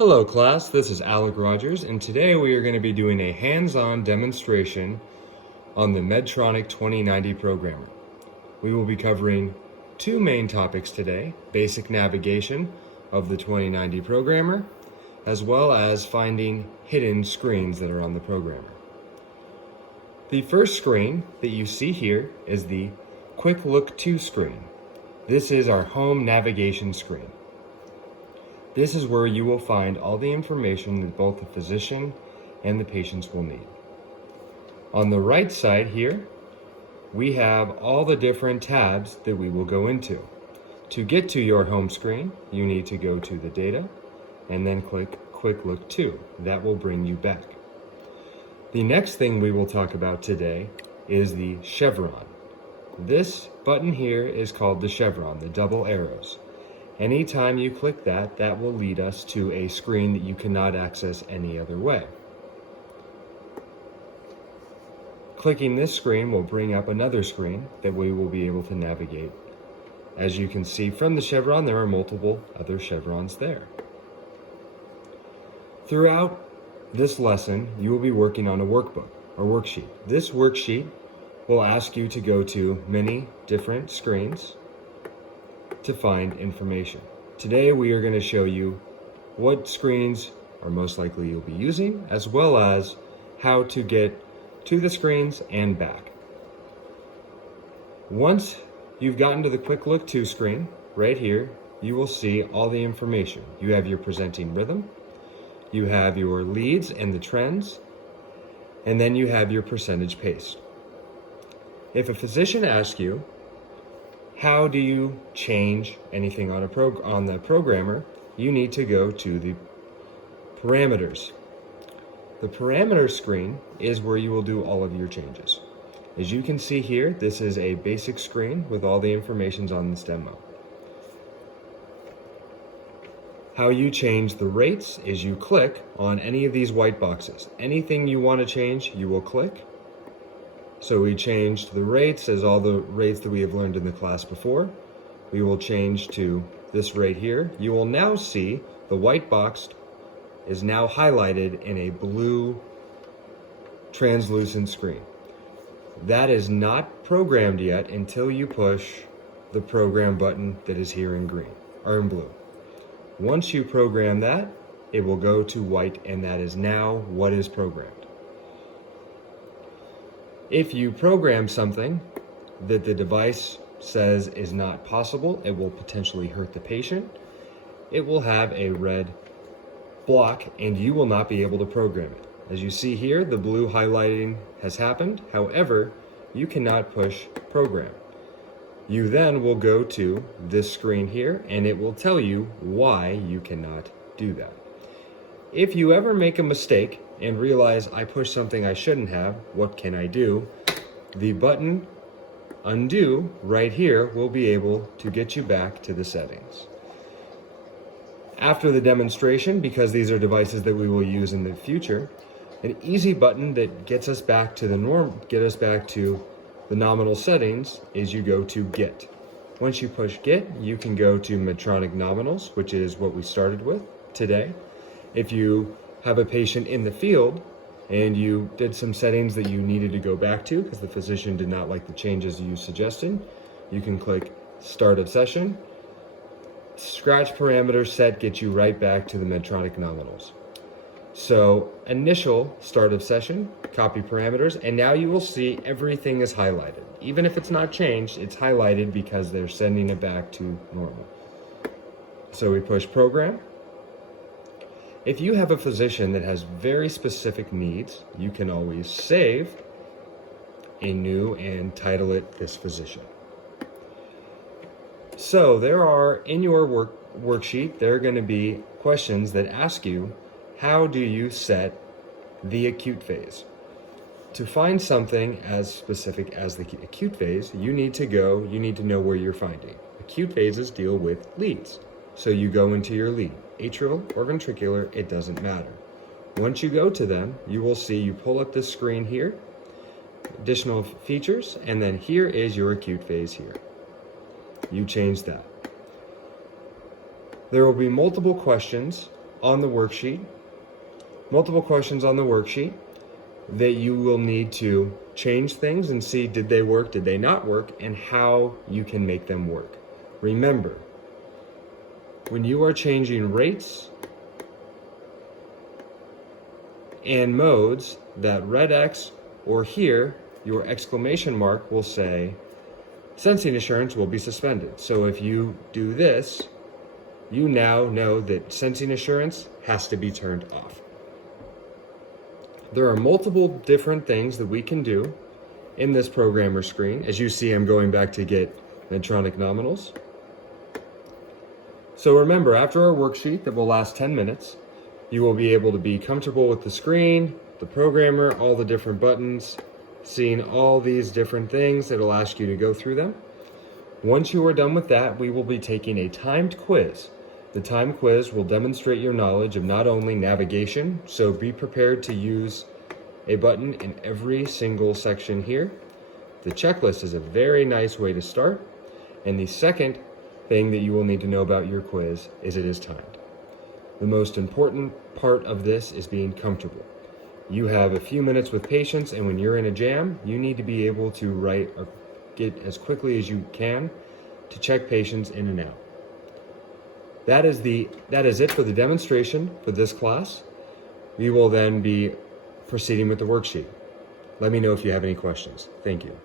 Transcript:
Hello class, this is Alec Rogers, and today we are going to be doing a hands-on demonstration on the Medtronic 2090 programmer. We will be covering two main topics today: basic navigation of the 2090 programmer, as well as finding hidden screens that are on the programmer. The first screen that you see here is the Quick Look 2 screen. This is our home navigation screen. This is where you will find all the information that both the physician and the patients will need. On the right side here, we have all the different tabs that we will go into. To get to your home screen, you need to go to the data and then click Quick Look 2. That will bring you back. The next thing we will talk about today is the chevron. This button here is called the chevron, the double arrows. Anytime you click that, that will lead us to a screen that you cannot access any other way. Clicking this screen will bring up another screen that we will be able to navigate. As you can see from the chevron, there are multiple other chevrons there. Throughout this lesson, you will be working on a workbook or worksheet. This worksheet will ask you to go to many different screens to find information. Today we are going to show you what screens are most likely you'll be using, as well as how to get to the screens and back. Once you've gotten to the Quick Look 2 screen, right here, you will see all the information. You have your presenting rhythm, you have your leads and the trends, and then you have your percentage pace. If a physician asks you, how do you change anything on the programmer, you need to go to the parameters. The parameter screen is where you will do all of your changes. As you can see here, this is a basic screen with all the information on this demo. How you change the rates is you click on any of these white boxes. Anything you want to change, you will click. So we changed the rates as all the rates that we have learned in the class before. We will change to this rate here. You will now see the white box is now highlighted in a blue translucent screen. That is not programmed yet until you push the program button that is here in green or in blue. Once you program that, it will go to white, and that is now what is programmed. If you program something that the device says is not possible, it will potentially hurt the patient, it will have a red block and you will not be able to program it. As you see here, the blue highlighting has happened. However, you cannot push program. You then will go to this screen here and it will tell you why you cannot do that. If you ever make a mistake and realize I pushed something I shouldn't have, what can I do? The button undo right here will be able to get you back to the settings. After the demonstration, because these are devices that we will use in the future, an easy button that gets us back to the nominal settings is you go to Get. Once you push Get, you can go to Medtronic Nominals, which is what we started with today. If you have a patient in the field and you did some settings that you needed to go back to because the physician did not like the changes you suggested, you can click Start a Session. Scratch parameter set gets you right back to the Medtronic Nominals. So initial start of session, copy parameters, and now you will see everything is highlighted. Even if it's not changed, it's highlighted because they're sending it back to normal. So we push program. If you have a physician that has very specific needs, you can always save a new and title it this physician. So there are, in your worksheet, there are going to be questions that ask you, how do you set the acute phase? To find something as specific as the acute phase, you need to know where you're finding. Acute phases deal with leads. So you go into your lead, atrial or ventricular, it doesn't matter. Once you go to them, you will see, you pull up this screen here, additional features, and then here is your acute phase here. You change that. There will be multiple questions on the worksheet, multiple questions on the worksheet that you will need to change things and see did they work, did they not work, and how you can make them work. Remember, when you are changing rates and modes, that red X or here, your exclamation mark will say sensing assurance will be suspended. So if you do this, you now know that sensing assurance has to be turned off. There are multiple different things that we can do in this programmer screen. As you see, I'm going back to get Medtronic nominals. So remember, after our worksheet that will last 10 minutes, you will be able to be comfortable with the screen, the programmer, all the different buttons, seeing all these different things. It'll ask you to go through them. Once you are done with that, we will be taking a timed quiz. The timed quiz will demonstrate your knowledge of not only navigation, so be prepared to use a button in every single section here. The checklist is a very nice way to start. And the second thing that you will need to know about your quiz is it is timed. The most important part of this is being comfortable. You have a few minutes with patients, and when you're in a jam, you need to be able to write or get as quickly as you can to check patients in and out. That is it for the demonstration for this class. We will then be proceeding with the worksheet. Let me know if you have any questions. Thank you.